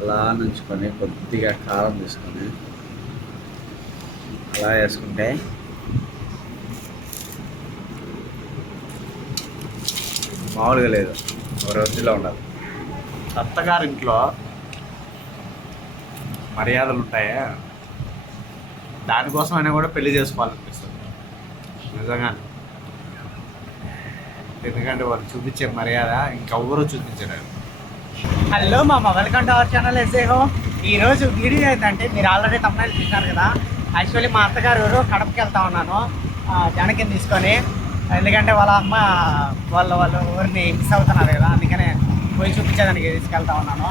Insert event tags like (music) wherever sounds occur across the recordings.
అలా నుంచుకొని కొద్దిగా కారం తీసుకొని అలా వేసుకుంటే మామూలుగా లేదు. ఒక రోజులో ఉండాలి. అత్తగారింట్లో మర్యాదలు ఉంటాయా? దానికోసం అయినా కూడా పెళ్ళి చేసుకోవాలనిపిస్తుంది. నిజంగా. ఎందుకంటే వాళ్ళు చూపించే మర్యాద ఇంకెవ్వరూ చూపించలేరు. హలో మామ welcome to our channel SA ఈరోజు వీడియో ఏంటంటే మీరు ఆల్రెడీ తమిళ చూసినారు కదా. యాక్చువల్లీ మా అత్తగారు ఊరు కడపకి వెళ్తా ఉన్నాను ఆ, జనకిని తీసుకొని. ఎందుకంటే వాళ్ళ అమ్మ వాళ్ళ వాళ్ళ ఊరిని మిస్ అవుతున్నారు కదా అందుకనే పోయి చూపించేదానికి తీసుకెళ్తా ఉన్నాను.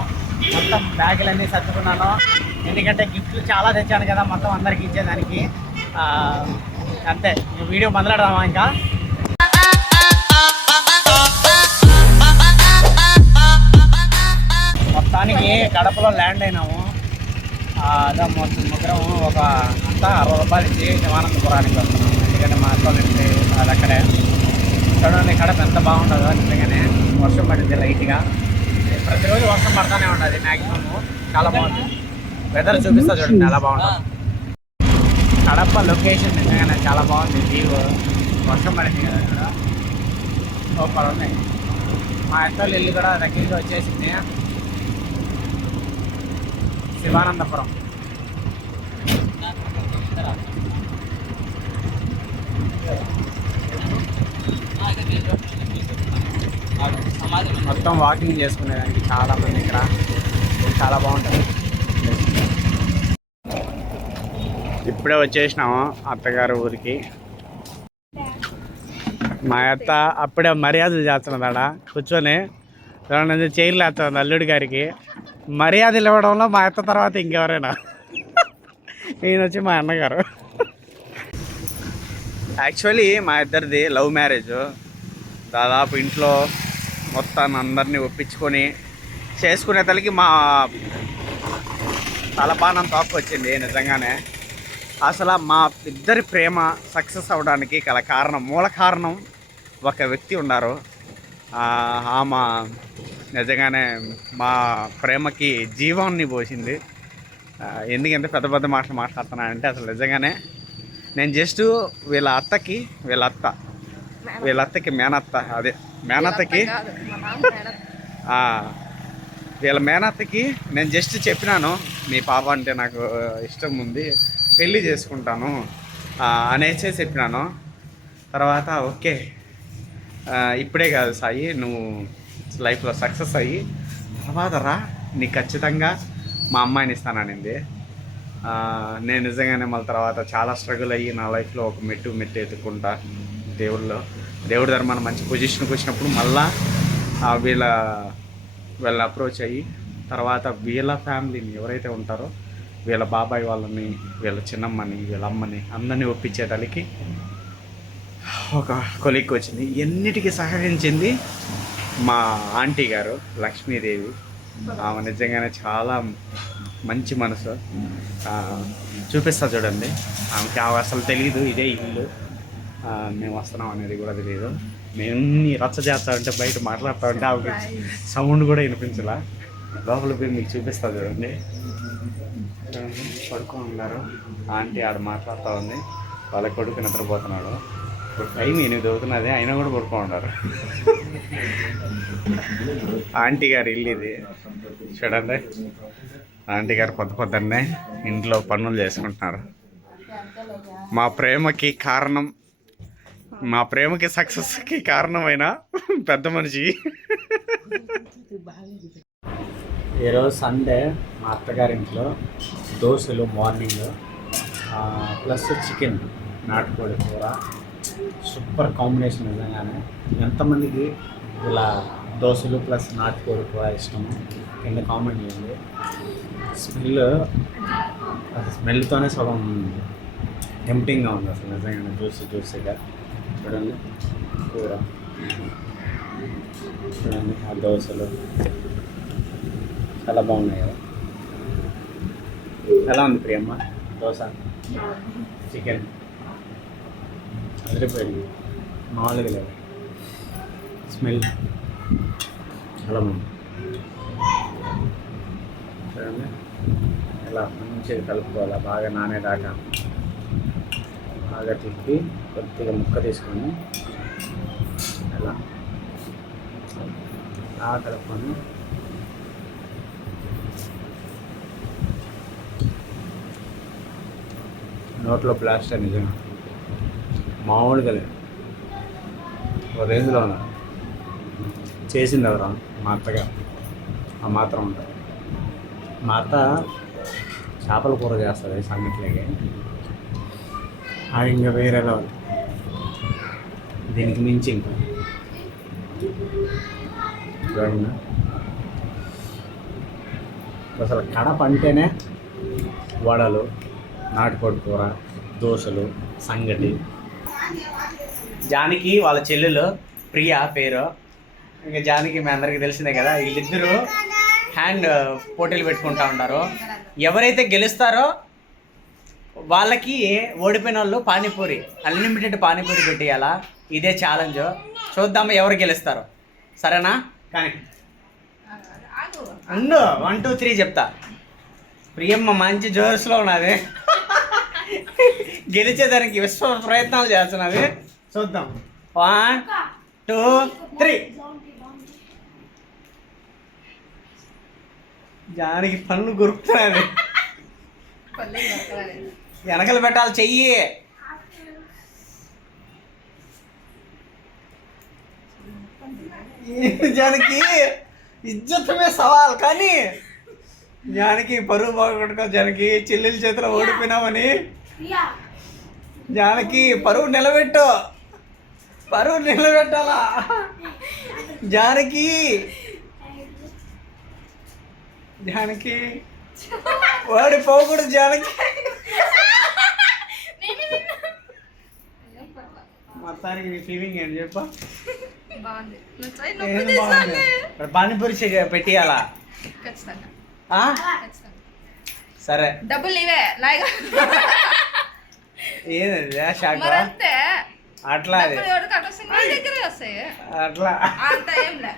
మొత్తం బ్యాగులన్నీ సర్దుకున్నాను. ఎందుకంటే గిఫ్ట్లు చాలా తెచ్చాను కదా మొత్తం అందరికి ఇచ్చేదానికి. అంతే వీడియో మొదలెడదామా ఇంకా? కడపలో ల్యాండ్ అయినాము. అదే మొత్తం ముగ్గురం ఒక అంతా అరవై రూపాయలు ఇచ్చి శివానందపురానికి వస్తున్నాము ఎందుకంటే మా అక్క అది అక్కడే. చూడండి కడప ఎంత బాగుంటుందో నిజంగానే. వర్షం పడింది లైట్గా. ప్రతిరోజు వర్షం పడతానే ఉండదు మ్యాక్సిమం చాలా బాగుంది. వెదర్ చూపిస్తా చూడండి చాలా బాగుంటుంది కడప లొకేషన్ నిజంగానే చాలా బాగుంది. వ్యూ వర్షం పడింది కదా ఇక్కడ. సూపర్ ఉన్నాయి మా ఇంట్లో ఇల్లు కూడా దగ్గరికి వచ్చేసింది. శివానందపురం. మొత్తం వాకింగ్ చేసుకునేదానికి చాలా మంది ఇక్కడ. చాలా బాగుంటుంది. ఇప్పుడే వచ్చేసినాము అత్తగారు ఊరికి. మా అత్త అప్పుడే మర్యాదలు చేస్తున్నదాడ. కూర్చొని రెండు చైర్లు వేస్తుంది అల్లుడి గారికి. మర్యాదలు ఇవ్వడంలో మా అత్త తర్వాత ఇంకెవరైనా? ఈయన వచ్చి మా అన్నగారు. యాక్చువల్లీ మా ఇద్దరిది లవ్ మ్యారేజ్. దాదాపు ఇంట్లో మొత్తాన్ని అందరినీ ఒప్పించుకొని చేసుకునే తలకి మా తలపానం తాకు వచ్చింది నిజంగానే. అసలు మా ఇద్దరి ప్రేమ సక్సెస్ అవ్వడానికి గల కారణం మూల కారణం ఒక వ్యక్తి ఉన్నారు. ఆమె నిజంగానే మా ప్రేమకి జీవాన్ని పోసింది. ఎందుకంటే పెద్ద పెద్ద మాటలు మాట్లాడుతున్నానంటే అసలు నిజంగానే నేను జస్ట్ వీళ్ళ అత్తకి వీళ్ళ అత్త వీళ్ళ అత్తకి మేనత్త అదే మేనత్తకి వీళ్ళ మేనత్తకి నేను జస్ట్ చెప్పినాను మీ పాప అంటే నాకు ఇష్టం ఉంది పెళ్ళి చేసుకుంటాను అనేసే చెప్పినాను. తర్వాత ఓకే ఇప్పుడే కాదు సాయి నువ్వు లైఫ్లో సక్సెస్ అయ్యి తర్వాత రా నీకు ఖచ్చితంగా మా అమ్మాయిని ఇస్తాననింది. నేను నిజంగానే మళ్ళీ తర్వాత చాలా స్ట్రగుల్ అయ్యి నా లైఫ్లో ఒక మెట్టు మెట్టు ఎత్తుకుంటా దేవుళ్ళు. దేవుడి ధర్మాన్ని మంచి పొజిషన్కి వచ్చినప్పుడు మళ్ళా వీళ్ళ వీళ్ళ అప్రోచ్ అయ్యి తర్వాత వీళ్ళ ఫ్యామిలీని ఎవరైతే ఉంటారో వీళ్ళ బాబాయ్ వాళ్ళని వీళ్ళ చిన్నమ్మని వీళ్ళ అమ్మని అందరినీ తల్లికి ఒక కొలిక్ వచ్చింది. ఎన్నిటికీ సహకరించింది? మా ఆంటీ గారు లక్ష్మీదేవి. ఆమె నిజంగానే చాలా మంచి మనసు. చూపిస్తా చూడండి. ఆమెకి ఆమె అసలు తెలియదు ఇదే ఇల్లు. మేము వస్తున్నాం అనేది కూడా తెలియదు మేము రచ్చ చేస్తా ఉంటే బయట మాట్లాడుతూ ఉంటే ఆమెకి సౌండ్ కూడా వినిపించలా. లోపల పోయి మీకు చూపిస్తా చూడండి. చూడండి, పడుకొని ఉన్నారు. ఆంటీ ఆడ మాట్లాడుతూ ఉంది. వాళ్ళ కొడుకు నిద్రపోతున్నాడు. ఇప్పుడు టైం ఎనిమిది అవుతున్నది అయినా కూడా పడుకో ఉన్నారు. ఆంటీ గారు ఇల్లు ఇది. చూడండి. ఆంటీ గారు పొద్దు పొద్దున్నే ఇంట్లో పనులు చేసుకుంటున్నారు. మా ప్రేమకి కారణం మా ప్రేమకి సక్సెస్కి కారణమైన పెద్ద మనిషి. ఈరోజు సండే మా అత్తగారింట్లో దోశలు మార్నింగ్ ప్లస్ చికెన్ నాటుకోడి కూర సూపర్ కాంబినేషన్ నిజంగానే. ఎంతమందికి ఇలా దోశలు ప్లస్ నాటుకోడి కూర ఇష్టము కింద కామెంట్ చేయండి. స్మెల్ అసలు స్మెల్తోనే సగం టెంప్టింగ్గా ఉంది అసలు నిజంగా జ్యూస్ జ్యూసీగా. చూడండి కూర. చూడండి ఆ దోశలు. చాలా బాగున్నాయి కదా. ఎలా ఉంది ప్రియమ్మ? దోశ? చికెన్? అదిరిపోయింది. మామూలుగా లేదు. స్మెల్. చాలా బాగుంది చూడండి ఇలా మంచిగా కలుపుకోవాలి? బాగా నానేదాకా బాగా తిప్పి కొద్దిగా ముక్క తీసుకొని ఇలా బాగా కలుపుకొని నోట్లో ప్లాస్టర్ నిజంగా. మామూలుగా లేదు. ఒక రేంజ్లో ఉన్నా. చేసింది ఎవరు? మా అత్తగా. ఆ మాత్రం ఉంటుంది మా అత్త చేపల కూర చేస్తుంది సంగట్లకి. అది ఇంకా వేరే లెవెల్. దీనికి మించి ఇంకా. అసలు కడప అంటేనే వడలు నాటుకోడి కూర దోశలు సంగటి. జానికి వాళ్ళ చెల్లెలు ప్రియా పేరు. ఇంకా జానికి మీ అందరికీ తెలిసిందే కదా వీళ్ళిద్దరూ హ్యాండ్ పోటీలు పెట్టుకుంటా ఉంటారు. ఎవరైతే గెలుస్తారో వాళ్ళకి ఓడిపోయిన వాళ్ళు పానీపూరి అన్లిమిటెడ్ పానీపూరి పెట్టేయాలా? ఇదే ఛాలెంజ్ చూద్దాము ఎవరు గెలుస్తారు. సరేనా? కానీ ఉండు వన్ టూ త్రీ చెప్తా. ప్రియమ్మ మంచి జోర్స్లో ఉన్నది. గెలిచేదానికి విశ్వ ప్రయత్నాలు చేస్తున్నది చూద్దాం. వన్ టూ త్రీ దానికి పనులు గురుకుతున్నది వెనకలు పెట్టాలి చెయ్యి. జానికి ఇజ్జతమే సవాల్ కానీ జానికి పరువు బాగొట్టుకో జానికి చెల్లెల చేతిలో ఓడిపోయినామని జానకి పరువు నిలబెట్టు. పరువు నిలబెట్టాలా? జానకి. జానకి. ఓడిపోకూడదు జానకి. మొత్తానికి నీ ఫీలింగ్ ఏంటి చెప్ప. బాగుంది. పానీపూరి పెట్టియాలా? ఖచ్చితంగా. సరే. డబ్బులు ఇవే లాగా ఏది షాక్ మరి అంతే అట్లా అది. అట్లా. అంత ఏం లే.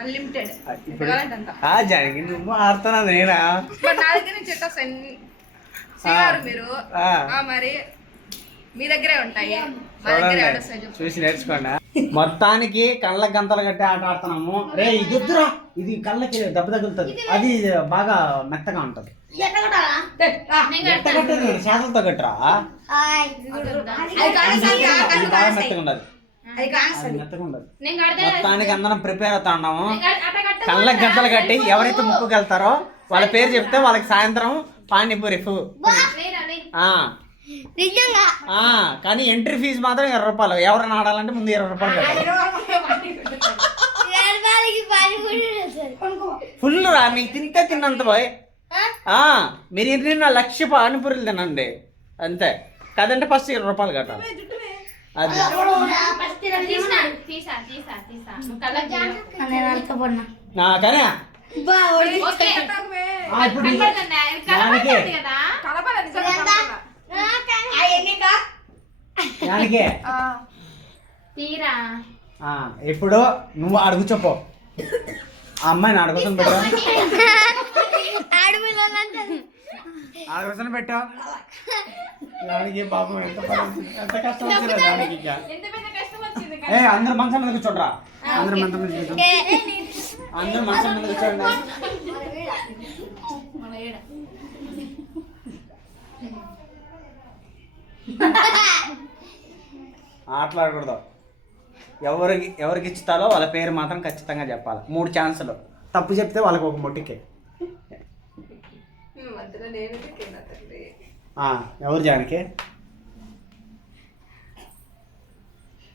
అన్లిమిటెడ్ ఇప్పుడు కావాలంటే అంత. ఆ జానకి నువ్వు ఆడుతున్నావు నేనా? మరి నా దగ్గర నుంచి ఎట్లా వస్తాయి శ్రీవారు మీరు. మరి మీ దగ్గరే ఉంటాయి. మా దగ్గర చూసి నేర్చుకోండి మొత్తానికి కళ్ళ గంతలు కట్టి ఆట ఆడుతున్నాము. రే ఇది వద్దురా. ఇది కళ్ళకి దెబ్బ తగులుతుంది. అది బాగా మెత్తగా ఉంటది. చేతులతో కట్టరా. అది బాగా మెత్తగా ఉండదు అది మెత్తగా ఉండదు మొత్తానికి అందరం ప్రిపేర్ అవుతా ఉన్నాము. కళ్ళకి గంటలు కట్టి ఎవరైతే ముక్కుకి వెళ్తారో వాళ్ళ పేరు చెప్తే వాళ్ళకి సాయంత్రం పానీపూరి ఫు. ఆ. నిజంగా. ఆ, కానీ ఎంట్రీ ఫీజు మాత్రం ఇరవై రూపాయలు. ఎవరైనా ఆడాలంటే ముందు ఇరవై రూపాయలు. ఫుల్ రా మీకు తింటే తిన్నంత పోయ్ మీరు ఎన్ని లక్ష పానీపూరీలు తినండి. అంతే. కదంటే ఫస్ట్ ఇరవై రూపాయలు కట్టాలి. అది. కానీ? ఇప్పుడు ఇది- దానికే కలపాలి నిజంగా కలపాలి. ఆ, కానీ- దానికే ఆ, తీరా. ఆ, ఇప్పుడు నువ్వు అడుగుచోపో ఆ అమ్మాయిని అడుగుతాను పెట్టా. అడుగుతాను పెట్టా. దానికి పాపం ఎంత ఎంత కష్టం వచ్చిందో దానికి ఏ అందరు మంచం మీద కూర్చోడ్రా. అందరు మంచం మీద కూర్చో అందరు మంచం మీద కూర్చోండి. మన ఏడ? (laughs) ఆటలాడకూడదు. ఎవరికి ఎవరికి ఇచ్చుతారో వాళ్ళ పేరు మాత్రం ఖచ్చితంగా చెప్పాలి. మూడు ఛాన్సులు. తప్పు చెప్తే వాళ్ళకి ఒక మొట్టికే. ఎవరు జానకి?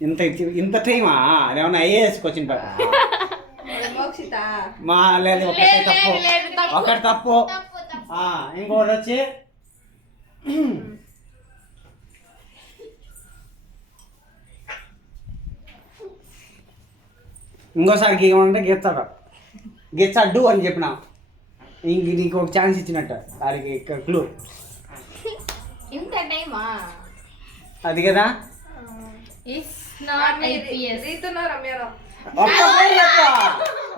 ఇంత ఇంత టైమా? అదేమన్నా పాప మోక్షిత. మా లేదు ఒకటి తప్పు. ఒకటి తప్పు. ఆ, ఇంకోటి వచ్చి ఇంకోసారికి ఏమంటే గెచ్చాడు గెచ్చడ్డు అని చెప్పిన. ఇంక నీకు ఒక ఛాన్స్ ఇచ్చినట్టు. దానికి క్లూ ఇంత టైమా? అది కదా? ఇస్ నాట్ ఐపీఎస్ రీతునో రమ్యనో ఒక్క పేరు చెప్పా.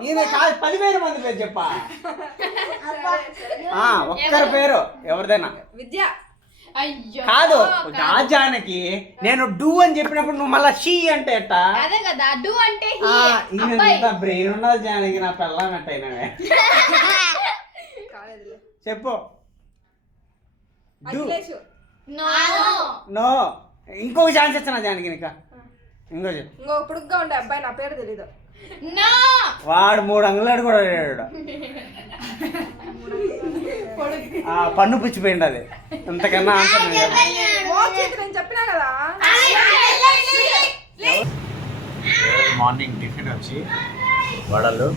ఈయన కాదు పదివేల మంది పేరు చెప్పా. ఆ, ఒక్కరి పేరు ఎవరిదైనా. విద్య. అయ్యో. కాదు రాజానికి నేను డూ అని చెప్పినప్పుడు నువ్వు మళ్ళా షీ అంటే ఎట్ట? అదే కదా డు బ్రెయిన్ ఉన్నది జానకి నా పిల్లం ఎట్టయినవే కాలేదులే. చెప్పు. నో. నో. ఇంకొక ఛాన్స్ ఇస్తున్నా జానకి నీకు. ఇంకో చెప్పు. ఇంకో పొడుగ్గా ఉండే అబ్బాయి నా పేరు తెలీదు. వాడు మూడు అంగుళాడు కూడా లేడు. ఆ, పన్ను పుచ్చిపోయింది అది. ఇంతకన్నా ఆన్సర్ లేదు. మోక్షిత్ నేను చెప్పినా కదా? మార్నింగ్ టిఫిన్ వచ్చి వడలు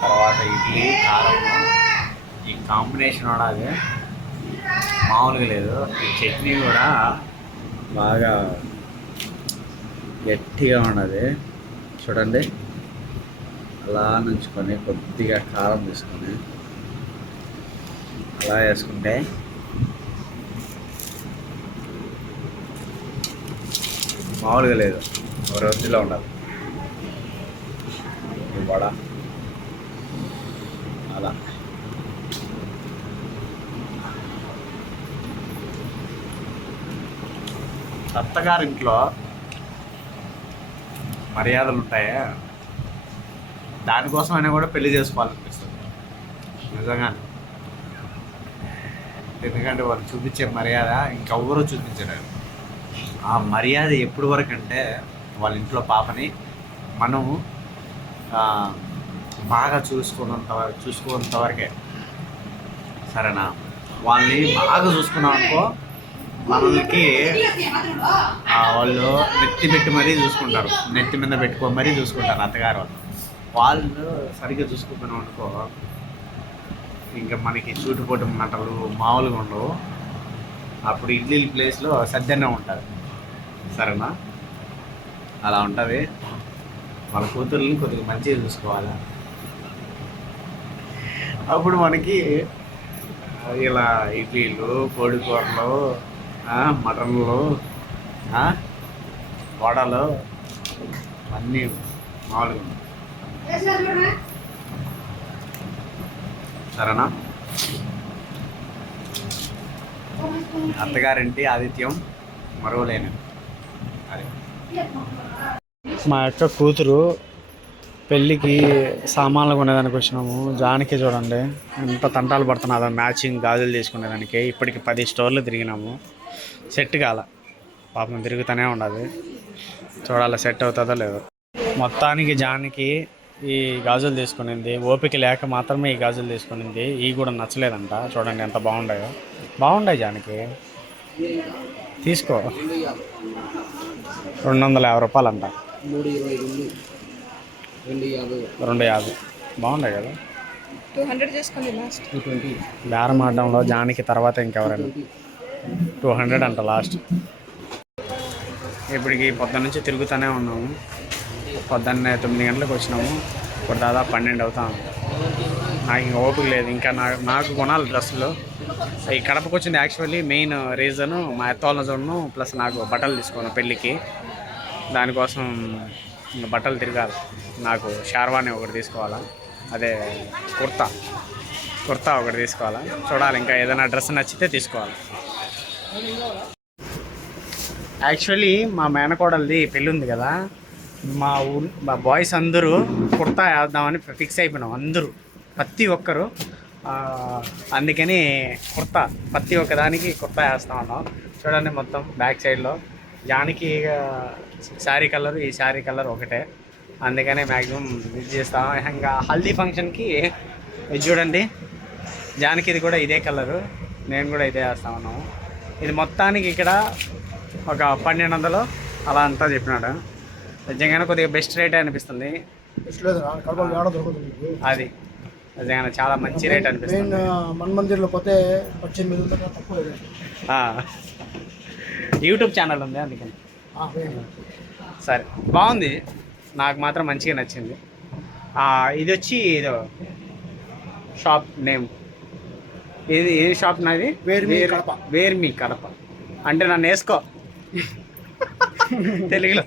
తర్వాత ఇడ్లీ కారం. ఈ కాంబినేషన్ కూడా అది. మామూలుగా లేదు. ఈ చట్నీ కూడా బాగా గట్టిగా ఉన్నది. చూడండి. అలా నుంచుకొని కొద్దిగా కారం తీసుకొని అలా వేసుకుంటే మామూలుగా లేదు. ఒక రోజులో ఉండదు వడ. అలా. అత్తగారింట్లో మర్యాదలు ఉంటాయా అయినా కూడా పెళ్ళి చేసుకోవాలనిపిస్తుంది. నిజంగా. ఎందుకంటే వాళ్ళు చూపించే మర్యాద ఇంకెవ్వరూ చూపించలేరు. ఆ మర్యాద ఎప్పటి వరకు అంటే వాళ్ళ ఇంట్లో పాపని మనం బాగా చూసుకున్నంత వరకు చూసుకున్నంత వరకే. సరేనా? వాళ్ళని బాగా చూసుకున్నాం అనుకో మనకి ఆ, వాళ్ళు నెత్తి పెట్టి మరీ చూసుకుంటారు. నెత్తి మీద పెట్టుకో మరీ చూసుకుంటారు అత్తగారు వాళ్ళు. వాళ్ళు సరిగ్గా చూసుకుంటున్నాం అనుకో ఇంకా మనకి చూటుపోటు మంటలు మామూలుగా ఉండవు. అప్పుడు ఇడ్లీ ప్లేస్లో సజ్జన్నం ఉంటుంది సరేనా? అలా ఉంటుంది. మన కూతుర్ని కొద్దిగా మంచిగా చూసుకోవాలి? అప్పుడు మనకి ఇలా ఇడ్లీలు కోడి కూరలు మటన్లు వడలు అన్నీ మామూలుగా సరేనా? అత్తగారింటి ఆదిత్యం మరవలేను. అది. మా యొక్క కూతురు పెళ్ళికి సామాన్లు కొనేదానికి వచ్చినాము. జానకి చూడండి ఎంత తంటాలు పడుతున్నా మ్యాచింగ్ గాజులు తీసుకునేదానికి ఇప్పటికి పది స్టోర్లు తిరిగినాము. సెట్ కాల. పాపం తిరుగుతూనే ఉండదు చూడాలి సెట్ అవుతుందో లేదో. మొత్తానికి జానికి ఈ గాజులు తీసుకునింది. ఓపిక లేక మాత్రమే ఈ గాజులు తీసుకునింది. ఈ కూడా నచ్చలేదంట. చూడండి ఎంత బాగుండాయో. బాగుండాయి జానికి. తీసుకో. రెండు వందల యాభై రూపాయలు అంట రెండు యాభై. బాగుంటాయి కదా. టూ హండ్రెడ్ చేసుకోండి లాస్ట్. బేరం ఆడడంలో జానికి తర్వాత ఇంకెవరైనా. టూ హండ్రెడ్ అంట లాస్ట్. ఇప్పటికి పొద్దున్న నుంచి తిరుగుతూనే ఉన్నాము. పొద్దున్నే తొమ్మిది గంటలకు వచ్చినాము. ఇప్పుడు దాదాపు పన్నెండు అవుతాము నాకు ఇంకా ఓపిక లేదు. ఇంకా నాకు నాకు కొనాలి డ్రెస్సులు. ఈ కడపకు వచ్చింది యాక్చువల్లీ మెయిన్ రీజను మా ఎత్తోళ్ళ చూడను ప్లస్ నాకు బట్టలు తీసుకున్నాను పెళ్ళికి. దానికోసం ఇంకా బట్టలు తిరగాలి. నాకు షార్వాణి ఒకటి తీసుకోవాలా. అదే కుర్తా. కుర్తా ఒకటి తీసుకోవాలా. చూడాలి. ఇంకా ఏదైనా డ్రెస్ నచ్చితే తీసుకోవాలి. యాక్చువల్లీ మా మేనకోడలది పెళ్ళి ఉంది కదా. మా ఊ మా బాయ్స్ అందరూ కుర్తా వేద్దామని ఫిక్స్ అయిపోయినాం అందరూ. ప్రతి ఒక్కరు అందుకని కుర్తా ప్రతి ఒక్కదానికి కుర్తా వేస్తా ఉన్నాం. చూడండి మొత్తం బ్యాక్ సైడ్లో జానికి శారీ కలర్ ఈ శారీ కలర్ ఒకటే. అందుకనే మ్యాక్సిమం ఇది చేస్తాం ఇంకా హల్దీ ఫంక్షన్కి ఇది చూడండి. జానికి ఇది కూడా ఇదే కలరు. నేను కూడా ఇదే వేస్తా ఉన్నాము. ఇది మొత్తానికి ఇక్కడ ఒక పన్నెండు వందలు అలా అంతా చెప్పినాడు. నిజంగానే కొద్దిగా బెస్ట్ రేట్ అనిపిస్తుంది. అది. నిజంగానే చాలా మంచి రేట్ అనిపిస్తుంది. పోతే. యూట్యూబ్ ఛానల్ ఉంది అందుకని. సరే. బాగుంది. నాకు మాత్రం మంచిగా నచ్చింది. ఇది వచ్చి ఇదో షాప్ నేమ్ ఇది ఏ షాప్ నాది వేర్మి వేర్- కడప. వేర్మి కడప. అంటే నన్ను వేసుకో. (laughs) తెలుగులో.